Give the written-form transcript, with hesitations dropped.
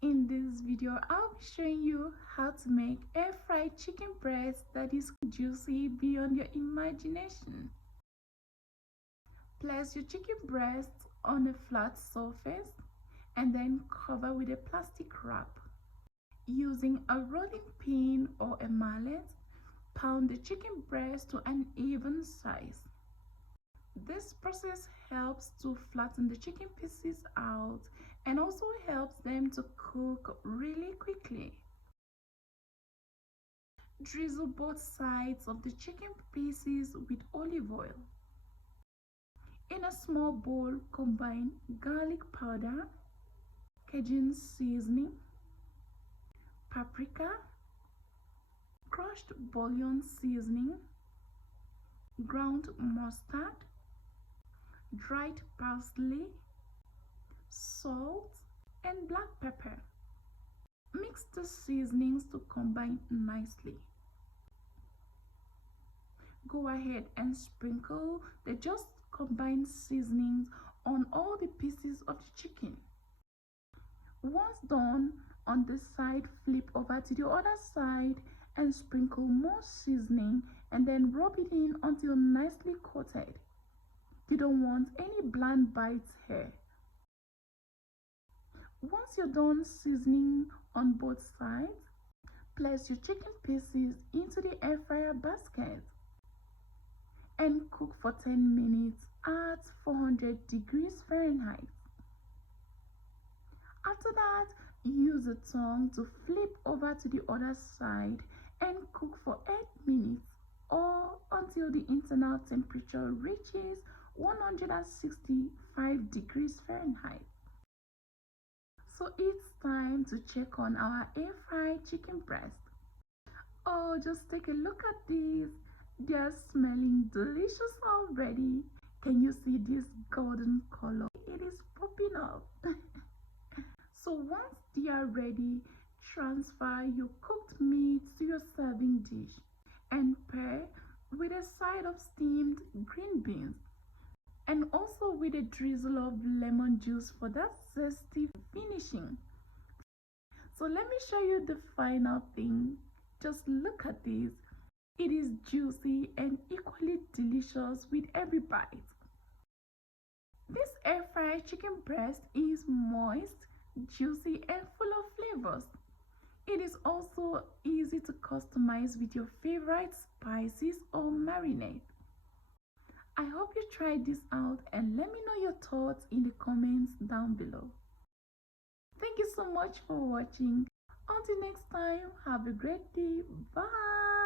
In this video, I'll be showing you how to make air fried chicken breast that is juicy beyond your imagination. Place your chicken breast on a flat surface and then cover with a plastic wrap. Using a rolling pin or a mallet, pound the chicken breast to an even size. This process helps to flatten the chicken pieces out and also helps them to cook really quickly. Drizzle both sides of the chicken pieces with olive oil. In a small bowl, combine garlic powder, Cajun seasoning, paprika, crushed bouillon seasoning, ground mustard, dried parsley, salt, and black pepper. Mix the seasonings to combine nicely. Go ahead and sprinkle the just combined seasonings on all the pieces of the chicken. Once done, on this side, flip over to the other side and sprinkle more seasoning and then rub it in until nicely coated. You don't want any bland bites here. Once you're done seasoning on both sides, place your chicken pieces into the air fryer basket and cook for 10 minutes at 400 degrees Fahrenheit. After that, use a tongue to flip over to the other side and cook for 8 minutes or until the internal temperature reaches 165 degrees Fahrenheit. So it's time to check on our air fried chicken breast. Oh, just take a look at these. They are smelling delicious already. Can you see this golden color? It is popping up. So once they are ready, transfer your cooked meat to your serving dish and pair with a side of steamed green beans and also with a drizzle of lemon juice for that zesty finishing. So let me show you the final thing. Just look at this. It is juicy and equally delicious with every bite. This air fried chicken breast is moist, juicy and full of flavors. It is also easy to customize with your favorite spices or marinade. I hope you try this out and let me know your thoughts in the comments down below. Thank you so much for watching. Until next time, have a great day. Bye.